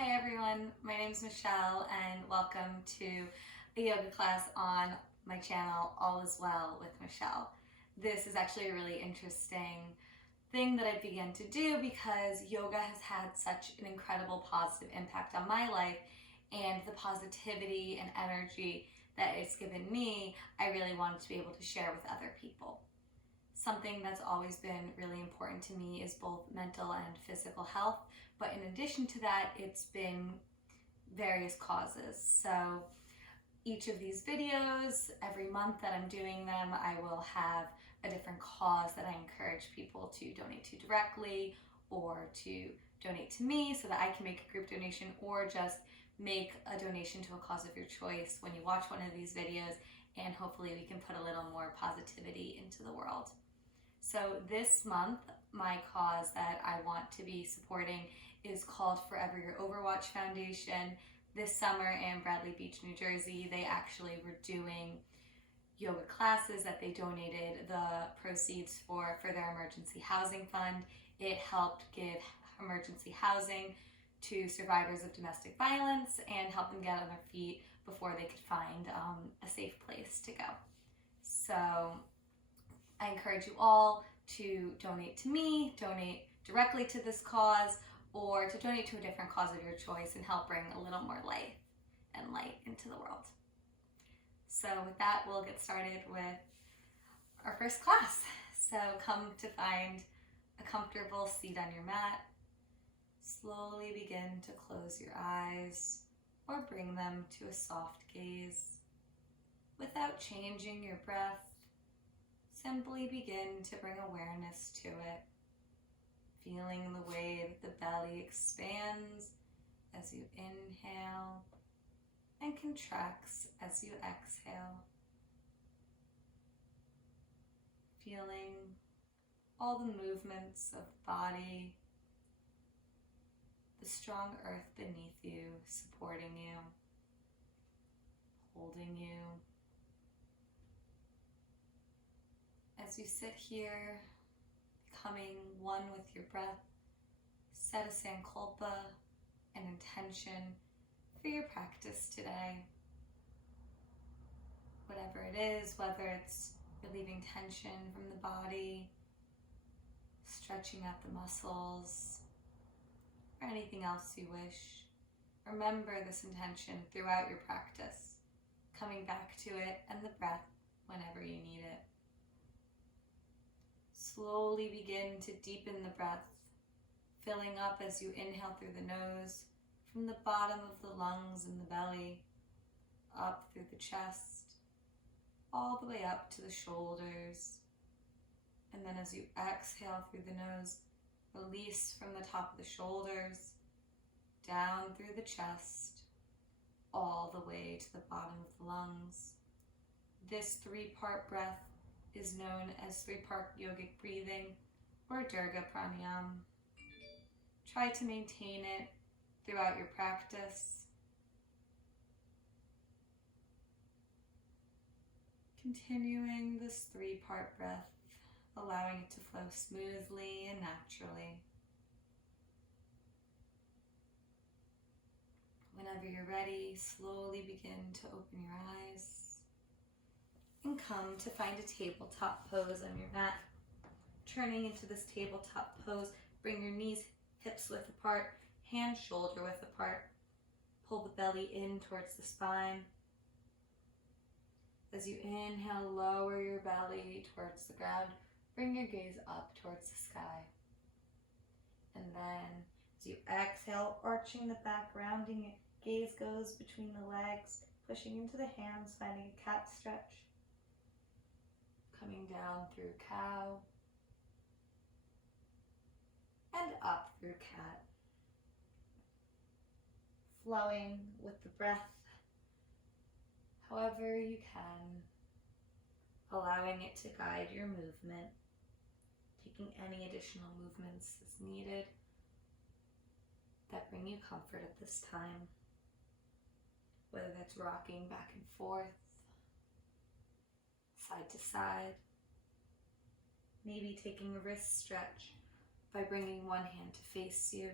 Hi everyone, my name is Michelle and welcome to a yoga class on my channel, All Is Well with Michelle. This is actually a really interesting thing that I began to do because yoga has had such an incredible positive impact on my life, and the positivity and energy that it's given me, I really wanted to be able to share with other people. Something that's always been really important to me is both mental and physical health, but in addition to that, it's been various causes. So each of these videos, every month that I'm doing them, I will have a different cause that I encourage people to donate to directly or to donate to me so that I can make a group donation, or just make a donation to a cause of your choice when you watch one of these videos, and hopefully we can put a little more positivity into the world. So this month, my cause that I want to be supporting is called Forever Your Overwatch Foundation. This summer in Bradley Beach, New Jersey, they actually were doing yoga classes that they donated the proceeds for their emergency housing fund. It helped give emergency housing to survivors of domestic violence and help them get on their feet before they could find a safe place to go. So I encourage you all to donate to me, donate directly to this cause, or to donate to a different cause of your choice and help bring a little more light into the world. So with that, we'll get started with our first class. So come to find a comfortable seat on your mat. Slowly begin to close your eyes or bring them to a soft gaze. Without changing your breath, simply begin to bring awareness to it, feeling the way that the belly expands as you inhale and contracts as you exhale. Feeling all the movements of the body, the strong earth beneath you, supporting you, holding you. As you sit here, becoming one with your breath, set a sankalpa, an intention for your practice today. Whatever it is, whether it's relieving tension from the body, stretching out the muscles, or anything else you wish, remember this intention throughout your practice, coming back to it and the breath whenever you need it. Slowly begin to deepen the breath, filling up as you inhale through the nose, from the bottom of the lungs and the belly, up through the chest, all the way up to the shoulders. And then as you exhale through the nose, release from the top of the shoulders, down through the chest, all the way to the bottom of the lungs. This three-part breath is known as three-part yogic breathing, or Dirga Pranayama. Try to maintain it throughout your practice. Continuing this three-part breath, allowing it to flow smoothly and naturally. Whenever you're ready, slowly begin to open your eyes and come to find a tabletop pose on your mat. Turning into this tabletop pose, bring your knees hips width apart, hands shoulder width apart. Pull the belly in towards the spine. As you inhale, lower your belly towards the ground. Bring your gaze up towards the sky. And then as you exhale, arching the back, rounding it, gaze goes between the legs, pushing into the hands, finding a cat stretch. Coming down through cow and up through cat. Flowing with the breath however you can, allowing it to guide your movement, taking any additional movements as needed that bring you comfort at this time, whether that's rocking back and forth, side to side, maybe taking a wrist stretch by bringing one hand to face you,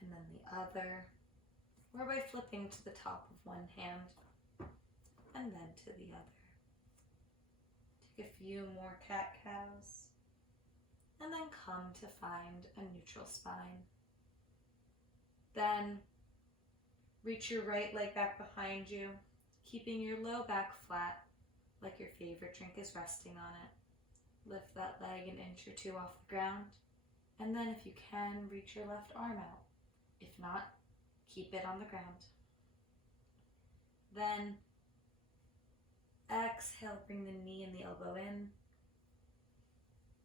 and then the other, or by flipping to the top of one hand and then to the other. Take a few more cat-cows, and then come to find a neutral spine. Then reach your right leg back behind you, keeping your low back flat like your favorite drink is resting on it. Lift that leg an inch or two off the ground, and then if you can, reach your left arm out. If not, keep it on the ground. Then exhale, bring the knee and the elbow in,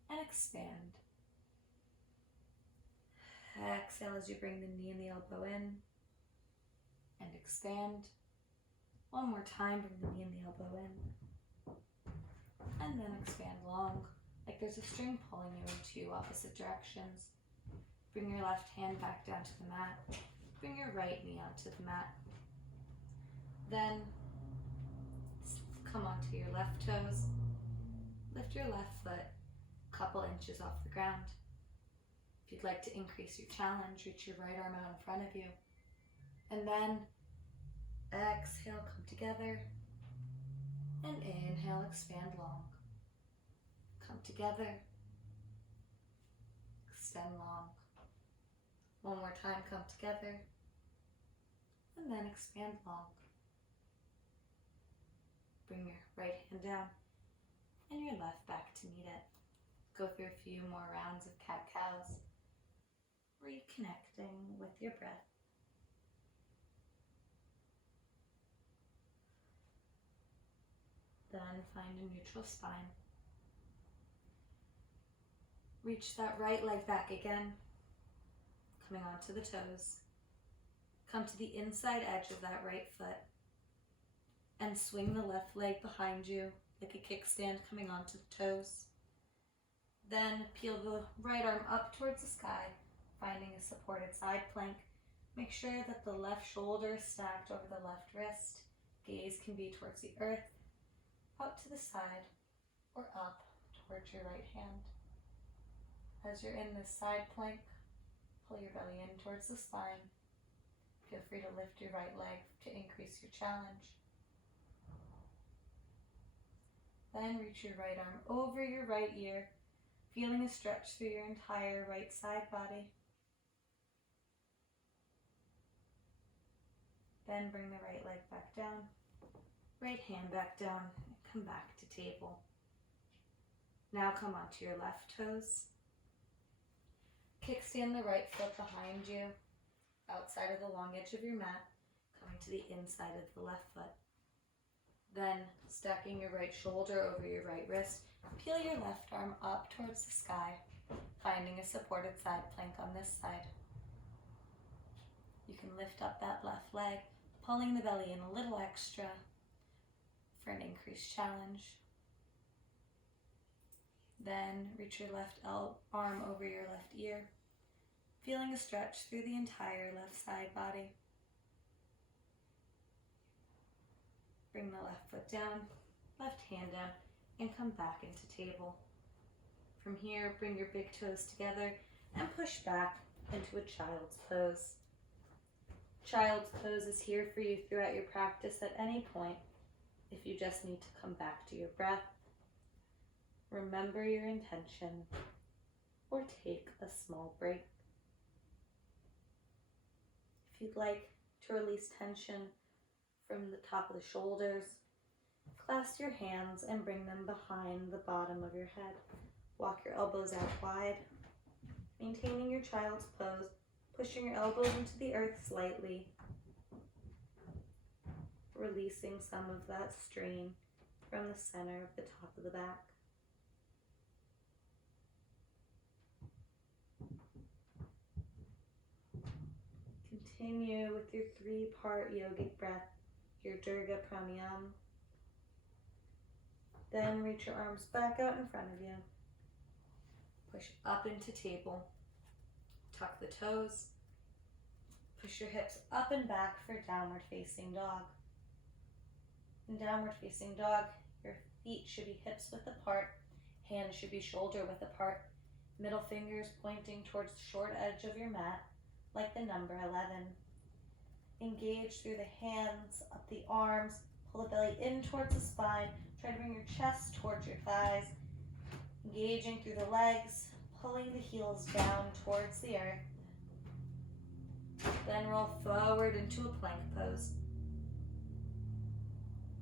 and expand. Exhale as you bring the knee and the elbow in, and expand. One more time, bring the knee and the elbow in, and then expand long, like there's a string pulling you in two opposite directions. Bring your left hand back down to the mat. Bring your right knee out to the mat. Then come onto your left toes. Lift your left foot a couple inches off the ground. If you'd like to increase your challenge, reach your right arm out in front of you. And then exhale, come together. And inhale, expand long. Come together. Extend long. One more time, come together. And then expand long. Bring your right hand down and your left back to meet it. Go through a few more rounds of cat-cows, reconnecting with your breath. Then find a neutral spine. Reach that right leg back again, coming onto the toes. Come to the inside edge of that right foot and swing the left leg behind you like a kickstand coming onto the toes. Then peel the right arm up towards the sky, finding a supported side plank. Make sure that the left shoulder is stacked over the left wrist. Gaze can be towards the earth, out to the side, or up towards your right hand. As you're in this side plank, pull your belly in towards the spine. Feel free to lift your right leg to increase your challenge. Then reach your right arm over your right ear, feeling a stretch through your entire right side body. Then bring the right leg back down, right hand back down, and come back to table. Now come onto your left toes. Kickstand the right foot behind you, outside of the long edge of your mat, coming to the inside of the left foot. Then, stacking your right shoulder over your right wrist, peel your left arm up towards the sky, finding a supported side plank on this side. You can lift up that left leg, pulling the belly in a little extra for an increased challenge. Then, reach your left arm over your left ear, feeling a stretch through the entire left side body. Bring the left foot down, left hand down, and come back into table. From here, bring your big toes together and push back into a child's pose. Child's pose is here for you throughout your practice at any point if you just need to come back to your breath. Remember your intention or take a small break. If you'd like to release tension from the top of the shoulders, clasp your hands and bring them behind the bottom of your head. Walk your elbows out wide, maintaining your child's pose, pushing your elbows into the earth slightly, releasing some of that strain from the center of the top of the back. Continue with your 3-part yogic breath, your Dirga Pranayama. Then reach your arms back out in front of you. Push up into table. Tuck the toes. Push your hips up and back for downward facing dog. In downward facing dog, your feet should be hips width apart. Hands should be shoulder width apart. Middle fingers pointing towards the short edge of your mat. like the number 11. Engage through the hands, up the arms, pull the belly in towards the spine. Try to bring your chest towards your thighs. Engaging through the legs, pulling the heels down towards the earth. Then roll forward into a plank pose.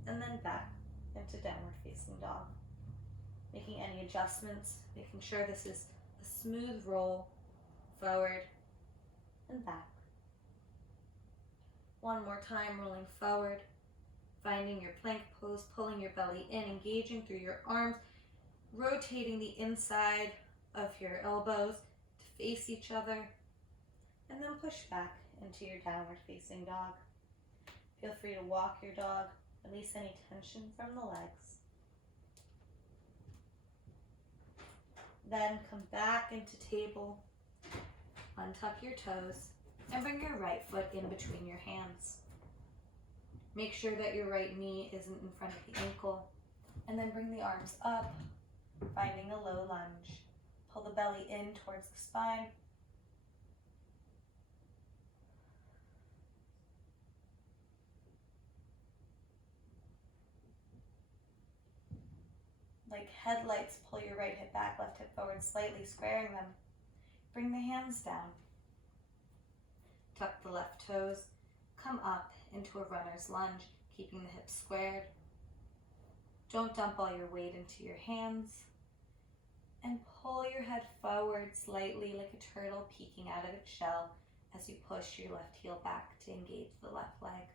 And then back into downward facing dog. Making any adjustments, making sure this is a smooth roll forward and back. One more time, rolling forward, finding your plank pose, pulling your belly in, engaging through your arms, rotating the inside of your elbows to face each other, and then push back into your downward facing dog. Feel free to walk your dog, release any tension from the legs. Then come back into table, untuck your toes, and bring your right foot in between your hands. Make sure that your right knee isn't in front of the ankle, and then bring the arms up, finding a low lunge. Pull the belly in towards the spine. Like headlights, pull your right hip back, left hip forward, slightly squaring them. Bring the hands down. Tuck the left toes. Come up into a runner's lunge, keeping the hips squared. Don't dump all your weight into your hands. And pull your head forward slightly like a turtle peeking out of its shell as you push your left heel back to engage the left leg.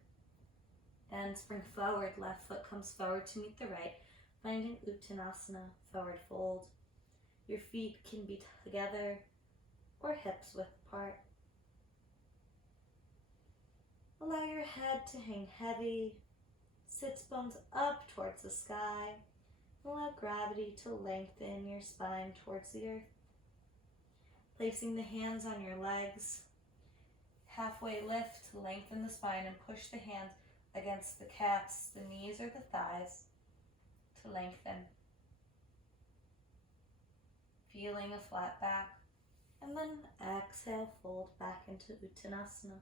Then spring forward, left foot comes forward to meet the right, finding Uttanasana, forward fold. Your feet can be together or hips width apart. Allow your head to hang heavy, sits bones up towards the sky. Allow gravity to lengthen your spine towards the earth. Placing the hands on your legs, halfway lift to lengthen the spine and push the hands against the calves, the knees or the thighs to lengthen. Feeling a flat back, and then exhale, fold back into Uttanasana.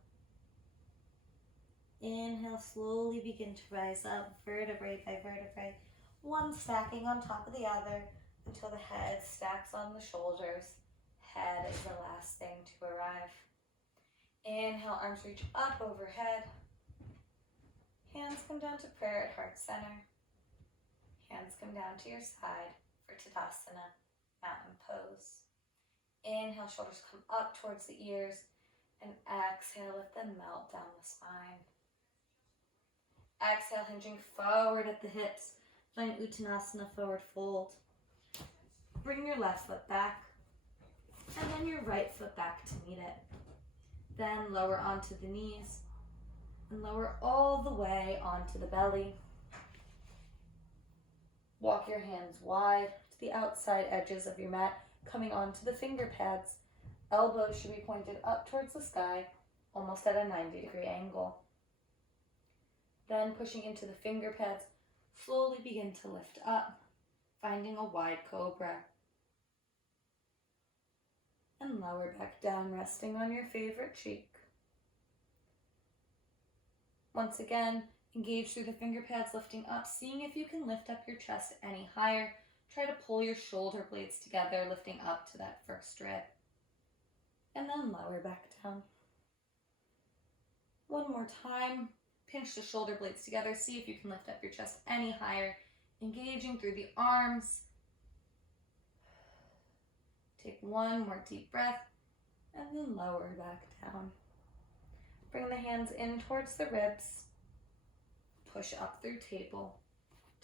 Inhale, slowly begin to rise up, vertebrae by vertebrae, one stacking on top of the other until the head stacks on the shoulders. Head is the last thing to arrive. Inhale, arms reach up overhead. Hands come down to prayer at heart center. Hands come down to your side for Tadasana, mountain pose. Inhale, shoulders come up towards the ears, and exhale, let them melt down the spine. Exhale, hinging forward at the hips. Find Uttanasana, forward fold. Bring your left foot back, and then your right foot back to meet it. Then lower onto the knees, and lower all the way onto the belly. Walk your hands wide to the outside edges of your mat, coming onto the finger pads. Elbows should be pointed up towards the sky, almost at a 90-degree angle. Then pushing into the finger pads, slowly begin to lift up, finding a wide cobra. And lower back down, resting on your favorite cheek. Once again, engage through the finger pads, lifting up, seeing if you can lift up your chest any higher. Try to pull your shoulder blades together, lifting up to that first rib. And then lower back down. One more time. Pinch the shoulder blades together. See if you can lift up your chest any higher. Engaging through the arms. Take one more deep breath and then lower back down. Bring the hands in towards the ribs. Push up through table.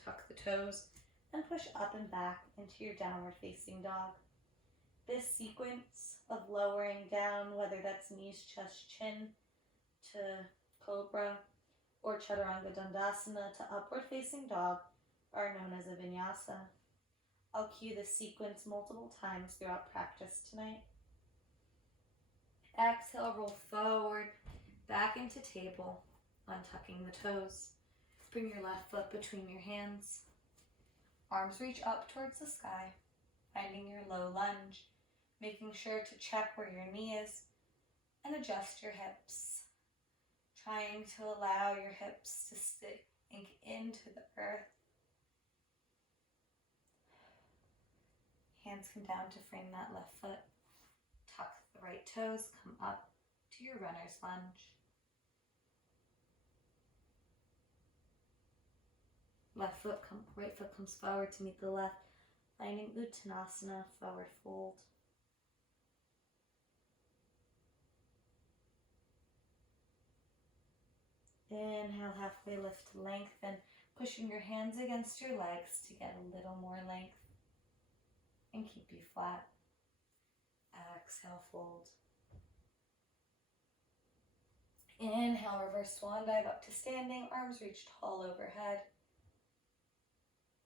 Tuck the toes and push up and back into your downward facing dog. This sequence of lowering down, whether that's knees, chest, chin to cobra, or Chaturanga Dandasana to upward facing dog, are known as a vinyasa. I'll cue this sequence multiple times throughout practice tonight. Exhale, roll forward, back into table, untucking the toes. Bring your left foot between your hands. Arms reach up towards the sky, finding your low lunge, making sure to check where your knee is, and adjust your hips, trying to allow your hips to sink into the earth. Hands come down to frame that left foot. Tuck the right toes, come up to your runner's lunge. Right foot comes forward to meet the left, finding Uttanasana, forward fold. Inhale, halfway lift to lengthen, pushing your hands against your legs to get a little more length and keep you flat. Exhale, fold. Inhale, reverse swan dive up to standing, arms reach tall overhead.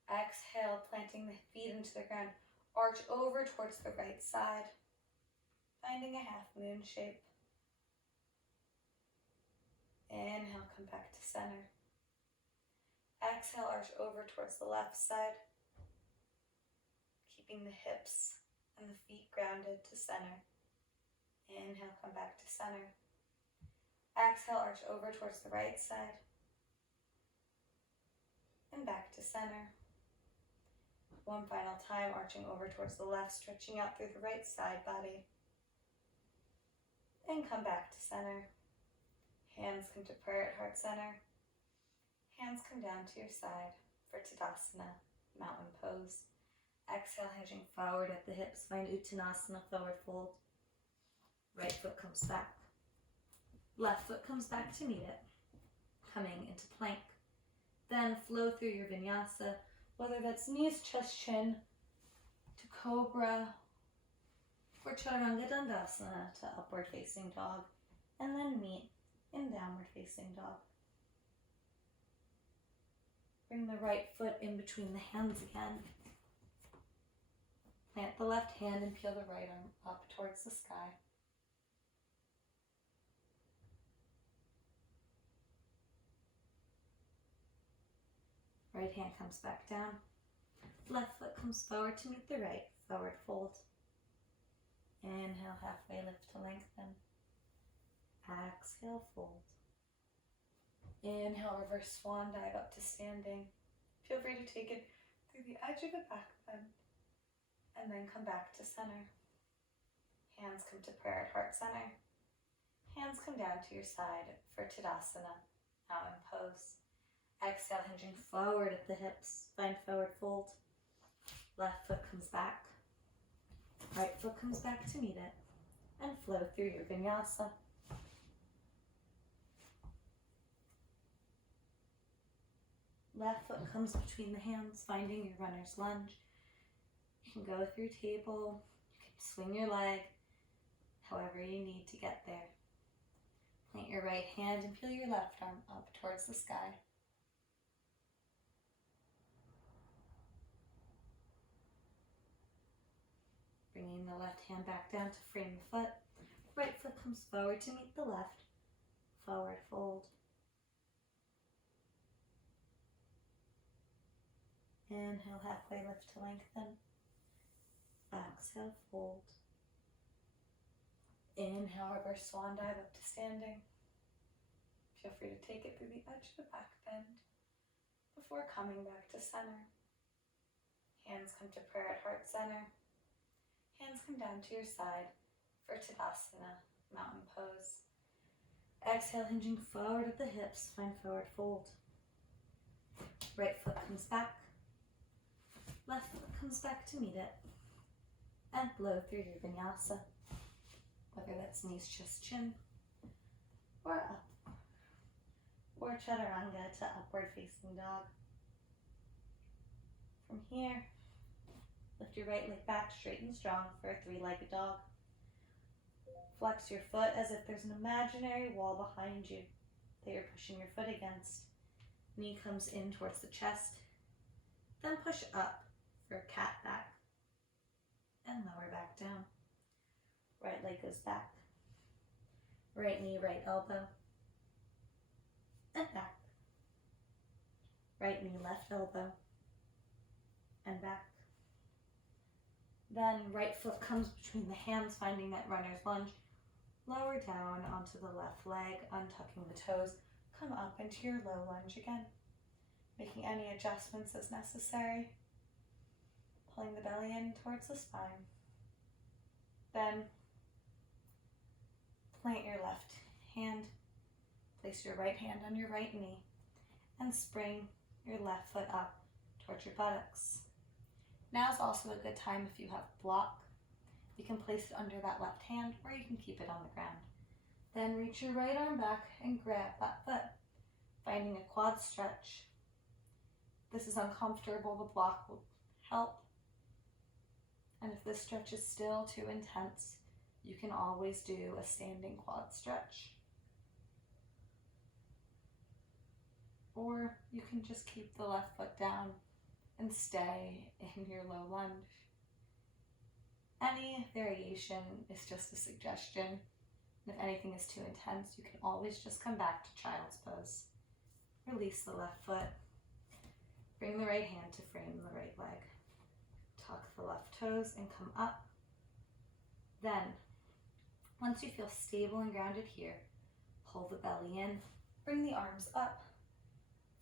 Exhale, planting the feet into the ground, arch over towards the right side, finding a half moon shape. Inhale, come back to center. Exhale, arch over towards the left side, keeping the hips and the feet grounded to center. Inhale, come back to center. Exhale, arch over towards the right side and back to center. One final time, arching over towards the left, stretching out through the right side body. And come back to center. Hands come to prayer at heart center. Hands come down to your side for Tadasana, mountain pose. Exhale, hinging forward at the hips, find Uttanasana, forward fold. Right foot comes back. Left foot comes back to meet it, coming into plank. Then flow through your vinyasa, whether that's knees, chest, chin, to cobra, or chaturanga dandasana to upward facing dog, and then meet in downward facing dog. Bring the right foot in between the hands again. Plant the left hand and peel the right arm up towards the sky. Right hand comes back down. Left foot comes forward to meet the right, forward fold. Inhale, halfway lift to lengthen. Exhale, fold. Inhale, reverse swan dive up to standing. Feel free to take it through the edge of a back bend and then come back to center. Hands come to prayer at heart center. Hands come down to your side for Tadasana, mountain pose. Exhale, hinging forward at the hips, find forward fold. Left foot comes back. Right foot comes back to meet it and flow through your vinyasa. Left foot comes between the hands, finding your runner's lunge. You can go through table, you can swing your leg, however you need to get there. Plant your right hand and peel your left arm up towards the sky. Bringing the left hand back down to frame the foot. Right foot comes forward to meet the left. Forward fold. Inhale, halfway lift to lengthen. Exhale, fold. Inhale, reverse swan dive up to standing. Feel free to take it through the edge of the back bend before coming back to center. Hands come to prayer at heart center. Hands come down to your side for Tadasana, mountain pose. Exhale, hinging forward at the hips, find forward fold. Right foot comes back. Left foot comes back to meet it. And blow through your vinyasa, whether that's knees, chest, chin, or up, or chaturanga to upward facing dog. From here, lift your right leg back straight and strong for a three-legged dog. Flex your foot as if there's an imaginary wall behind you that you're pushing your foot against. Knee comes in towards the chest, then push up for a cat back. And lower back down. Right leg goes back. Right knee, right elbow. And back. Right knee, left elbow. And back. Then right foot comes between the hands, finding that runner's lunge. Lower down onto the left leg, untucking the toes. Come up into your low lunge again, making any adjustments as necessary. Pulling the belly in towards the spine. Then plant your left hand, place your right hand on your right knee, and spring your left foot up towards your buttocks. Now is also a good time if you have block. You can place it under that left hand or you can keep it on the ground. Then reach your right arm back and grab that foot, finding a quad stretch. If this is uncomfortable, the block will help. And if this stretch is still too intense, you can always do a standing quad stretch. Or you can just keep the left foot down and stay in your low lunge. Any variation is just a suggestion. And if anything is too intense, you can always just come back to child's pose. Release the left foot. Bring the right hand to frame the right leg. Tuck the left toes and come up. Then, once you feel stable and grounded here, pull the belly in, bring the arms up,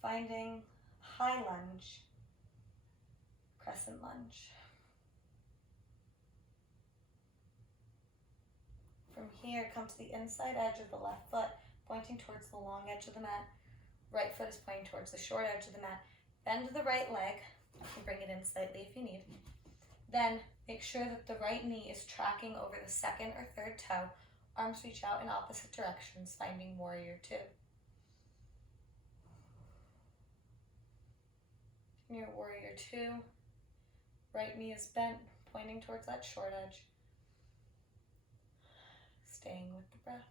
finding high lunge, crescent lunge. From here, come to the inside edge of the left foot, pointing towards the long edge of the mat. Right foot is pointing towards the short edge of the mat. Bend the right leg. You can bring it in slightly if you need. Then make sure that the right knee is tracking over the second or third toe. Arms reach out in opposite directions, finding warrior two. In your warrior two, right knee is bent, pointing towards that short edge. Staying with the breath.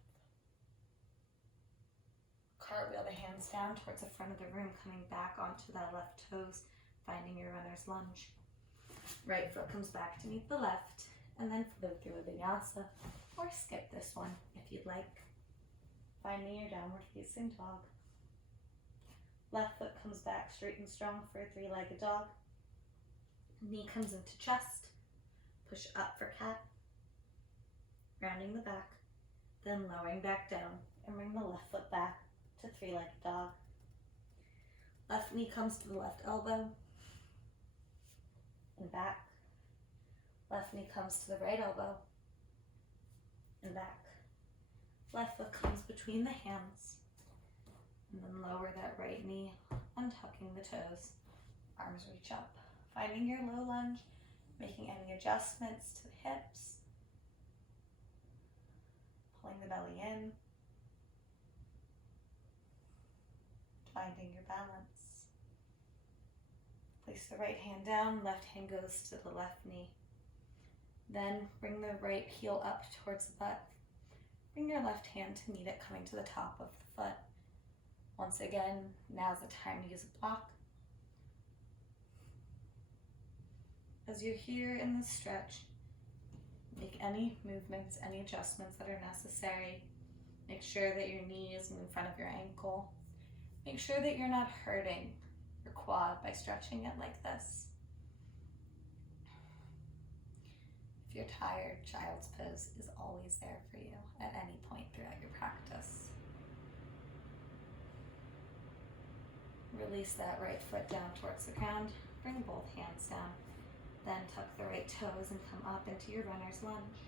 Cartwheel the hands down towards the front of the room, coming back onto that left toes, finding your runner's lunge. Right foot comes back to meet the left, and then flow through a vinyasa, or skip this one if you'd like. Finding your downward facing dog. Left foot comes back straight and strong for a three-legged dog. Knee comes into chest. Push up for cat. Rounding the back. Then lowering back down and bring the left foot back to three-legged dog. Left knee comes to the left elbow and back. Left knee comes to the right elbow and back. Left foot comes between the hands and then lower that right knee, untucking the toes. Arms reach up, finding your low lunge, making any adjustments to the hips. Pulling the belly in, finding your balance. Place the right hand down, left hand goes to the left knee. Then bring the right heel up towards the butt. Bring your left hand to meet it, coming to the top of the foot. Once again, now's the time to use a block. As you're here in the stretch, make any movements, any adjustments that are necessary. Make sure that your knee is in front of your ankle. Make sure that you're not hurting your quad by stretching it like this. If you're tired, child's pose is always there for you at any point throughout your practice. Release that right foot down towards the ground. Bring both hands down. Then tuck the right toes and come up into your runner's lunge.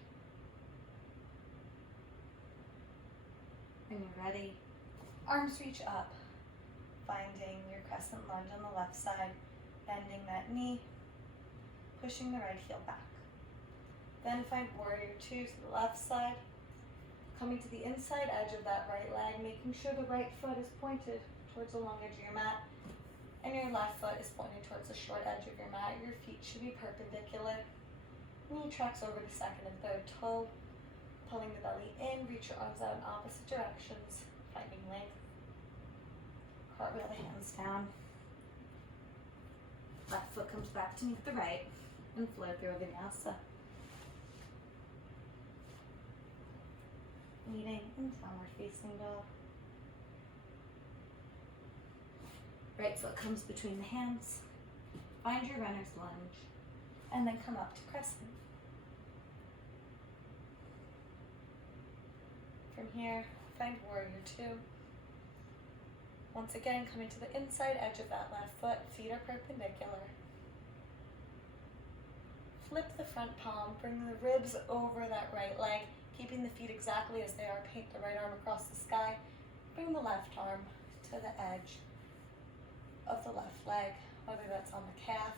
When you're ready, arms reach up, finding your crescent lunge on the left side, bending that knee, pushing the right heel back. Then find warrior two to the left side, coming to the inside edge of that right leg, making sure the right foot is pointed towards the long edge of your mat, and your left foot is pointed towards the short edge of your mat. Your feet should be perpendicular. Knee tracks over the second and third toe. Pulling the belly in, reach your arms out in opposite directions, finding length. Cartwheel the hands down. Left foot comes back to meet the right, and flow through a vinyasa. Meeting in downward facing dog. Right foot comes between the hands. Find your runner's lunge, and then come up to crescent. From here, find warrior two. Once again, coming to the inside edge of that left foot, feet are perpendicular. Flip the front palm, bring the ribs over that right leg, keeping the feet exactly as they are. Paint the right arm across the sky. Bring the left arm to the edge of the left leg, whether that's on the calf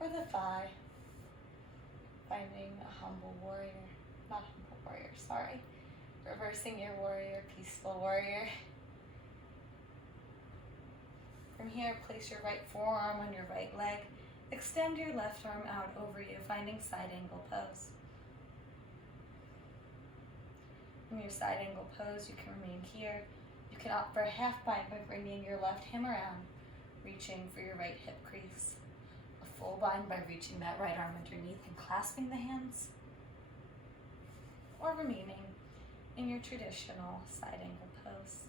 or the thigh. Finding a humble warrior, not humble warrior, sorry. Reversing your warrior, peaceful warrior. From here, place your right forearm on your right leg. Extend your left arm out over you, finding side angle pose. In your side angle pose, you can remain here. You can opt for a half bind by bringing your left hand around, reaching for your right hip crease. A full bind by reaching that right arm underneath and clasping the hands. Or remaining in your traditional side angle pose.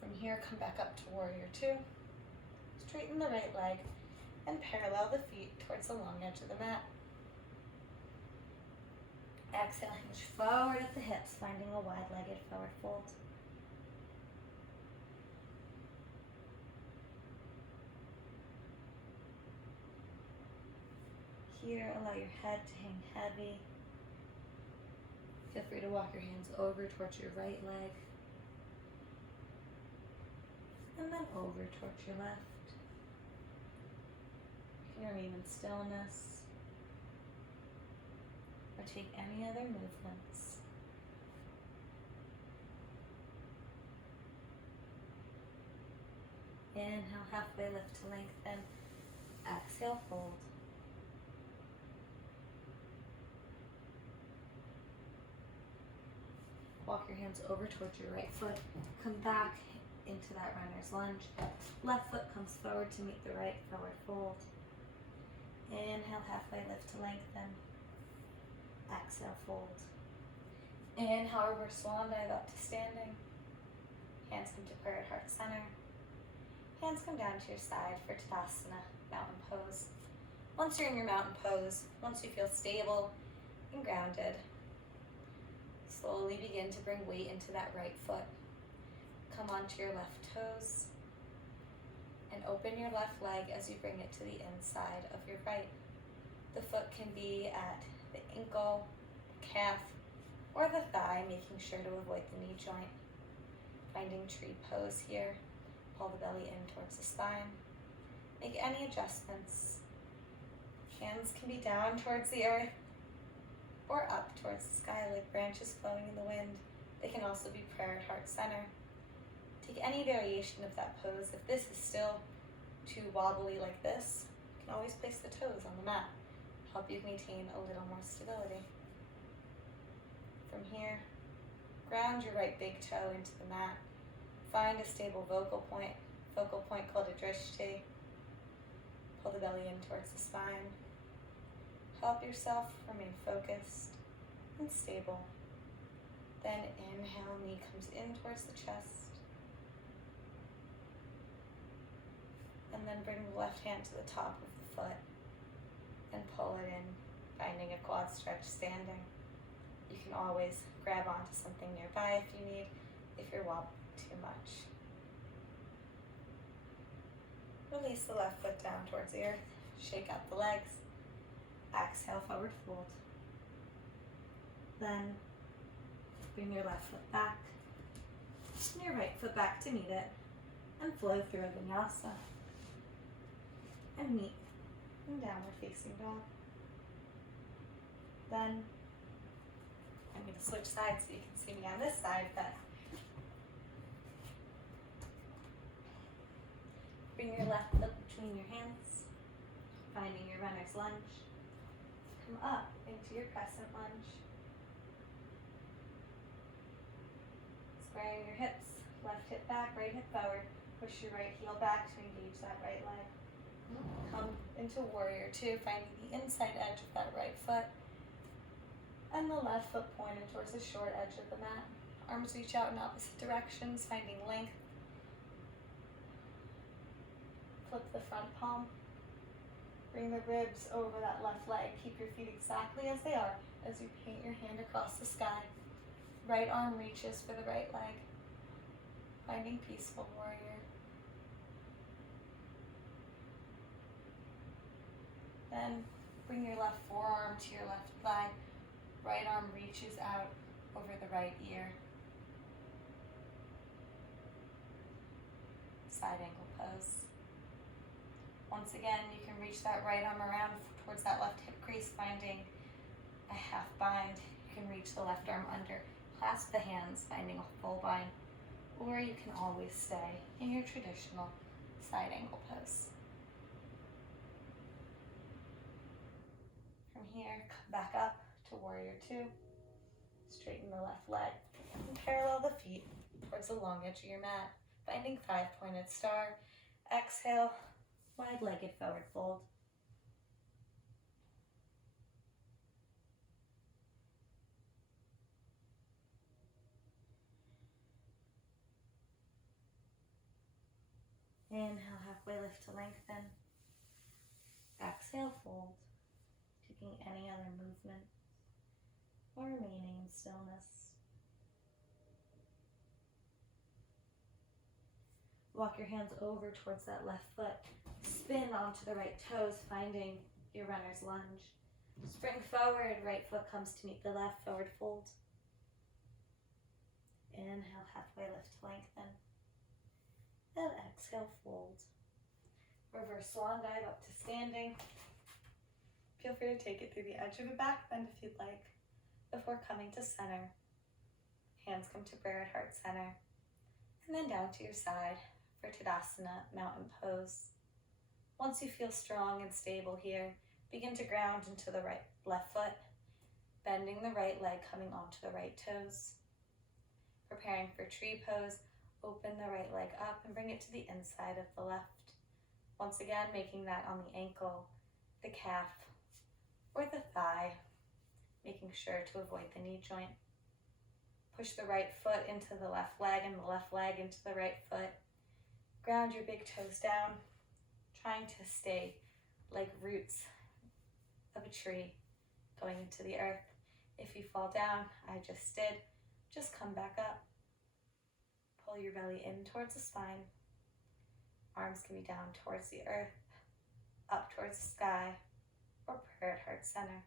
From here, come back up to warrior two. Straighten the right leg and parallel the feet towards the long edge of the mat. Exhale, hinge forward at the hips, finding a wide-legged forward fold. Here, allow your head to hang heavy. Feel free to walk your hands over towards your right leg. And then over towards your left. You can remain in stillness or take any other movements. Inhale, halfway lift to lengthen. Exhale, fold. Walk your hands over towards your right foot. Come back into that runner's lunge. Left foot comes forward to meet the right, forward fold. Inhale, halfway lift to lengthen. Exhale, fold. Inhale, reverse swan dive up to standing. Hands come to prayer at heart center. Hands come down to your side for Tadasana, mountain pose. Once you're in your mountain pose, once you feel stable and grounded, slowly begin to bring weight into that right foot. Come onto your left toes and open your left leg as you bring it to the inside of your right. The foot can be at the ankle, calf, or the thigh, making sure to avoid the knee joint. Finding tree pose here. Pull the belly in towards the spine. Make any adjustments. Hands can be down towards the earth or up towards the sky like branches flowing in the wind. They can also be prayer at heart center. Take any variation of that pose. If this is still too wobbly like this, you can always place the toes on the mat. Help you maintain a little more stability. From here, ground your right big toe into the mat. Find a stable vocal point called a drishti. Pull the belly in towards the spine. Help yourself remain focused and stable. Then inhale, knee comes in towards the chest. And then bring the left hand to the top of the foot and pull it in, finding a quad stretch standing. You can always grab onto something nearby if you need, if you're wobbling too much. Release the left foot down towards the earth, shake out the legs. Exhale, forward fold. Then bring your left foot back, and your right foot back to meet it, and flow through a vinyasa. And meet in downward facing dog. Then I'm going to switch sides so you can see me on this side, but bring your left foot between your hands, finding your runner's lunge. Come up into your crescent lunge. Squaring your hips, left hip back, right hip forward. Push your right heel back to engage that right leg. Come into warrior two, finding the inside edge of that right foot. And the left foot pointed towards the short edge of the mat. Arms reach out in opposite directions, finding length. Flip the front palm. Bring the ribs over that left leg. Keep your feet exactly as they are as you paint your hand across the sky. Right arm reaches for the right leg, finding peaceful warrior. Then bring your left forearm to your left thigh. Right arm reaches out over the right ear. Side angle pose. Once again, you can reach that right arm around towards that left hip crease, finding a half bind. You can reach the left arm under, clasp the hands, finding a full bind, or you can always stay in your traditional side angle pose. From here, come back up to warrior two. Straighten the left leg and parallel the feet towards the long edge of your mat, finding five-pointed star. Exhale, wide-legged forward fold. Inhale, halfway lift to lengthen. Exhale, fold, taking any other movement or remaining in stillness. Walk your hands over towards that left foot. Spin onto the right toes, finding your runner's lunge. Spring forward, right foot comes to meet the left, forward fold. Inhale, halfway lift to lengthen. And exhale, fold. Reverse swan dive up to standing. Feel free to take it through the edge of a back bend if you'd like, before coming to center. Hands come to prayer at heart center. And then down to your side for Tadasana, mountain pose. Once you feel strong and stable here, begin to ground into the left foot, bending the right leg coming onto the right toes. Preparing for tree pose, open the right leg up and bring it to the inside of the left. Once again, making that on the ankle, the calf, or the thigh, making sure to avoid the knee joint. Push the right foot into the left leg and the left leg into the right foot. Ground your big toes down, trying to stay like roots of a tree going into the earth. If you fall down, I just did, just come back up. Pull your belly in towards the spine. Arms can be down towards the earth, up towards the sky, or prayer at heart center.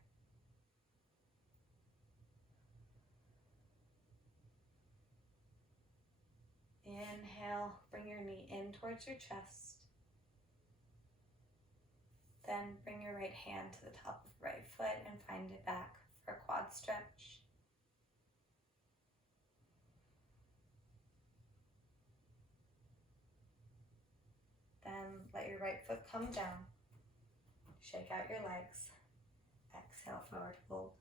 Inhale, bring your knee in towards your chest. Then bring your right hand to the top of the right foot and find it back for a quad stretch. Then let your right foot come down. Shake out your legs. Exhale, forward fold.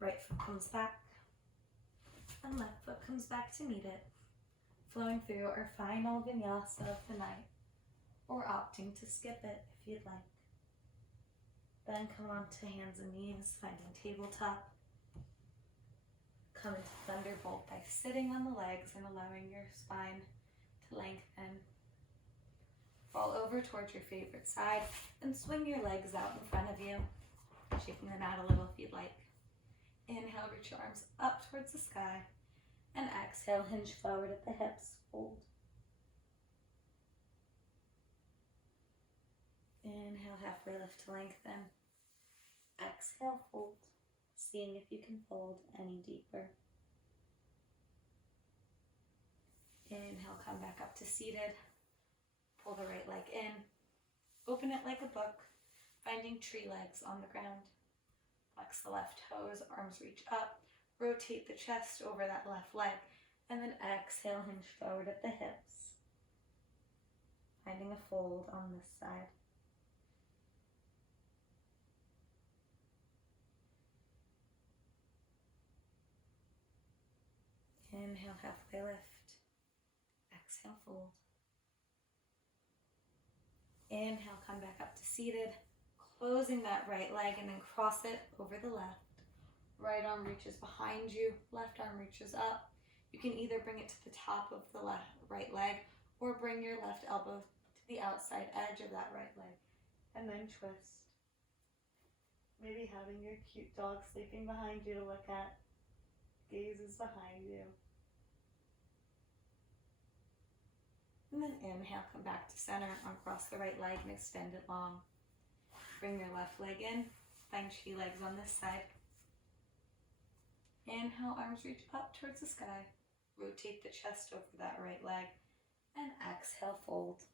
Right foot comes back. And left foot comes back to meet it. Flowing through our final vinyasa of the night, or opting to skip it if you'd like. Then come on to hands and knees, finding tabletop. Come into thunderbolt by sitting on the legs and allowing your spine to lengthen. Fall over towards your favorite side and swing your legs out in front of you, shaking them out a little if you'd like. Inhale, reach your arms up towards the sky, and exhale, hinge forward at the hips, fold. Inhale, halfway lift to lengthen. Exhale, fold, seeing if you can fold any deeper. Inhale, come back up to seated. Pull the right leg in. Open it like a book, finding tree legs on the ground. Flex the left toes, arms reach up. Rotate the chest over that left leg, and then exhale, hinge forward at the hips. Finding a fold on this side. Inhale, halfway lift. Exhale, fold. Inhale, come back up to seated. Closing that right leg and then cross it over the left. Right arm reaches behind you, left arm reaches up. You can either bring it to the top of the right leg or bring your left elbow to the outside edge of that right leg and then twist. maybe having your cute dog sleeping behind you to look at. Gaze is behind you. And then inhale, come back to center, uncross the right leg and extend it long. Bring your left leg in, find tree legs on this side. Inhale, arms reach up towards the sky. Rotate the chest over that right leg. And exhale, fold.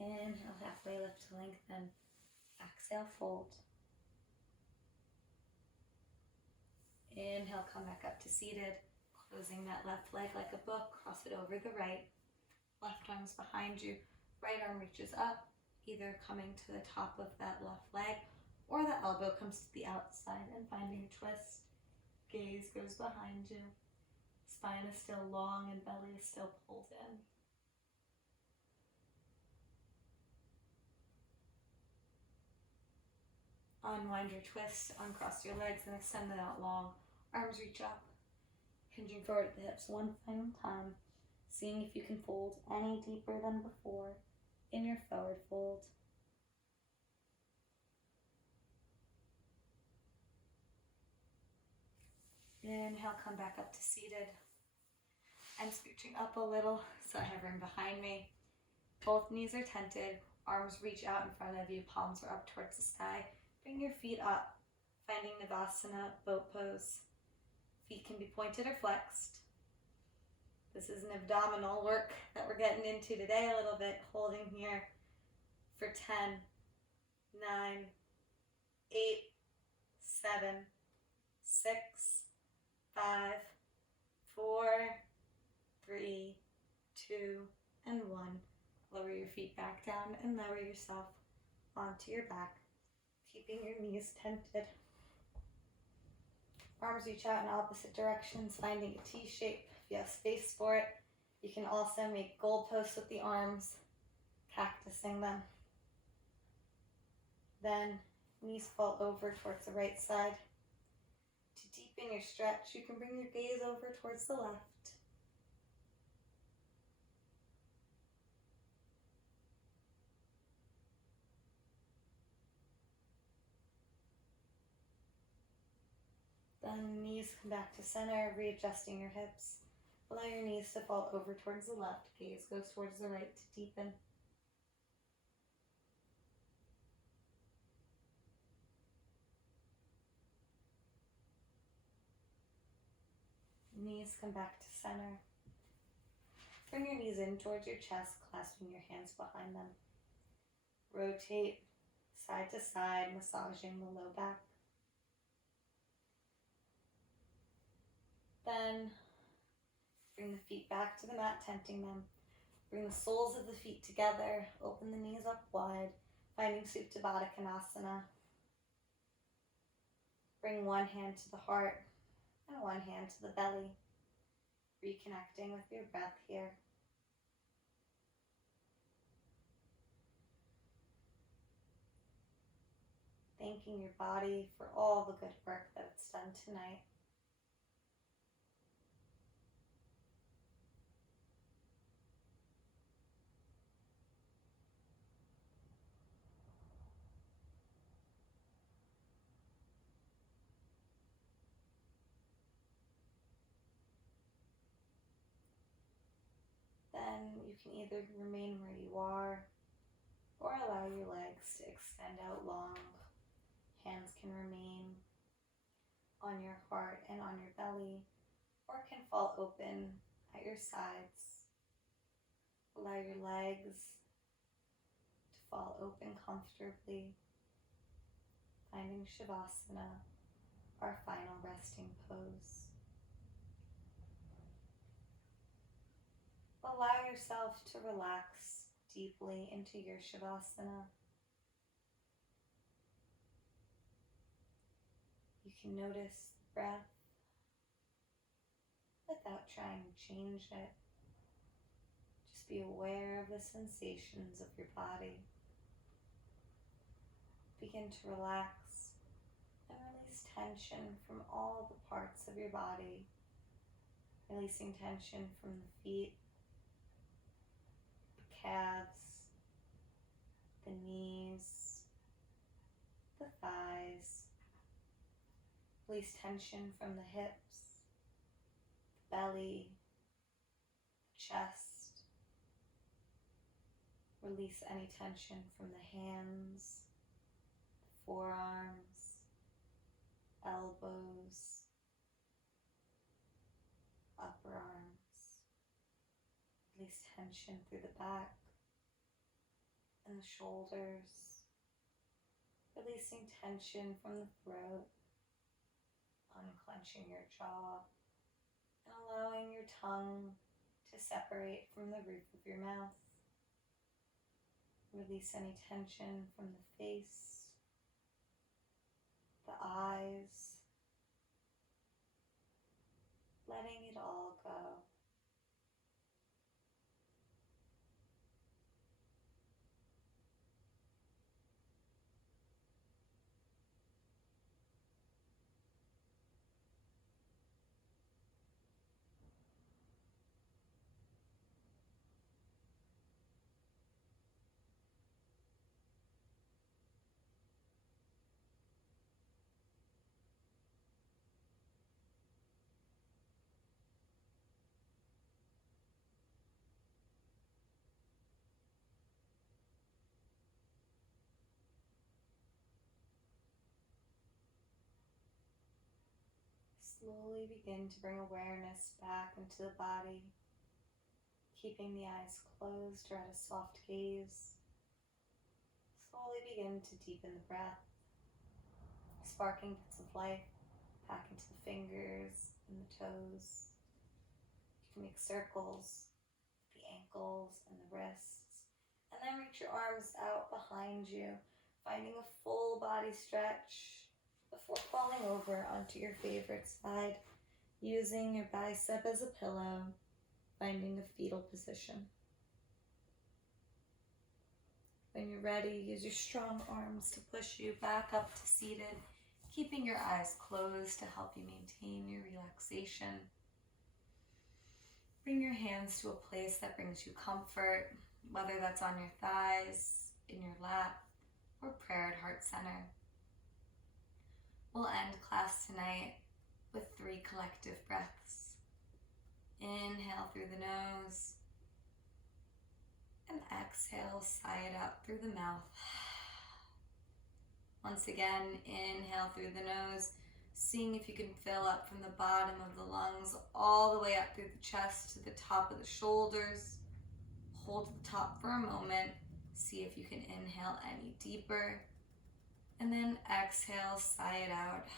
Inhale, halfway lift to lengthen. Exhale, fold. Inhale, come back up to seated. Closing that left leg like a book, cross it over the right. Left arm's behind you. Right arm reaches up, either coming to the top of that left leg or the elbow comes to the outside and finding a twist. Gaze goes behind you. Spine is still long and belly is still pulled in. Unwind your twist, uncross your legs and extend it out long. Arms reach up. Hinging forward at the hips one final time. Seeing if you can fold any deeper than before in your forward fold. Inhale, come back up to seated. I'm scooching up a little so I have room behind me. Both knees are tented. Arms reach out in front of you. Palms are up towards the sky. Bring your feet up, finding Navasana, boat pose. Feet can be pointed or flexed. This is an abdominal work that we're getting into today a little bit. Holding here for 10, 9, 8, 7, 6, 5, 4, 3, 2, and 1. Lower your feet back down and lower yourself onto your back, keeping your knees tented. Arms reach out in opposite directions, finding a T shape. If you have space for it, you can also make goalposts with the arms, cactusing them. Then knees fall over towards the right side. To deepen your stretch, you can bring your gaze over towards the left. Then knees come back to center, readjusting your hips. Allow your knees to fall over towards the left. Gaze goes towards the right to deepen. Knees come back to center. Bring your knees in towards your chest, clasping your hands behind them. Rotate side to side, massaging the low back. Then bring the feet back to the mat, tenting them. Bring the soles of the feet together. Open the knees up wide, finding Supta Baddha Konasana. Bring one hand to the heart and one hand to the belly. Reconnecting with your breath here. Thanking your body for all the good work that it's done tonight. Then you can either remain where you are or allow your legs to extend out long. Hands can remain on your heart and on your belly or can fall open at your sides. Allow your legs to fall open comfortably, finding Shavasana, our final resting pose. Allow yourself to relax deeply into your Shavasana. You can notice the breath without trying to change it. Just be aware of the sensations of your body. Begin to relax and release tension from all the parts of your body Releasing tension from the feet, the calves, the knees, the thighs. Release tension from the hips, the belly, the chest. Release any tension from the hands, the forearms, elbows, upper arms. Release tension through the back and the shoulders. Releasing tension from the throat, unclenching your jaw, and allowing your tongue to separate from the roof of your mouth. Release any tension from the face, the eyes, letting it all go. Slowly begin to bring awareness back into the body, keeping the eyes closed or at a soft gaze. Slowly begin to deepen the breath, sparking bits of life back into the fingers and the toes. You can make circles with the ankles and the wrists, and then reach your arms out behind you, finding a full body stretch before falling over onto your favorite side, using your bicep as a pillow, finding a fetal position. When you're ready, use your strong arms to push you back up to seated, keeping your eyes closed to help you maintain your relaxation. Bring your hands to a place that brings you comfort, whether that's on your thighs, in your lap, or prayer at heart center. We'll end class tonight with 3 collective breaths. Inhale through the nose, and exhale, sigh it out through the mouth. Once again, inhale through the nose, seeing if you can fill up from the bottom of the lungs all the way up through the chest to the top of the shoulders. Hold at the top for a moment, see if you can inhale any deeper. And then exhale, sigh it out.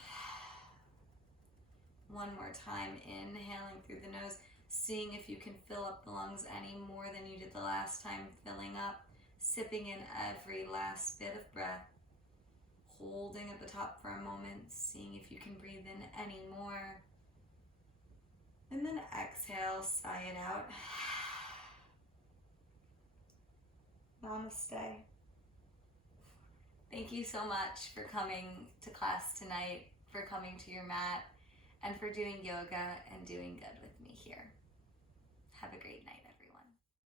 One more time, inhaling through the nose, seeing if you can fill up the lungs any more than you did the last time, filling up, sipping in every last bit of breath. Holding at the top for a moment, seeing if you can breathe in any more. And then exhale, sigh it out. Namaste. Thank you so much for coming to class tonight, for coming to your mat, and for doing yoga and doing good with me here. Have a great night.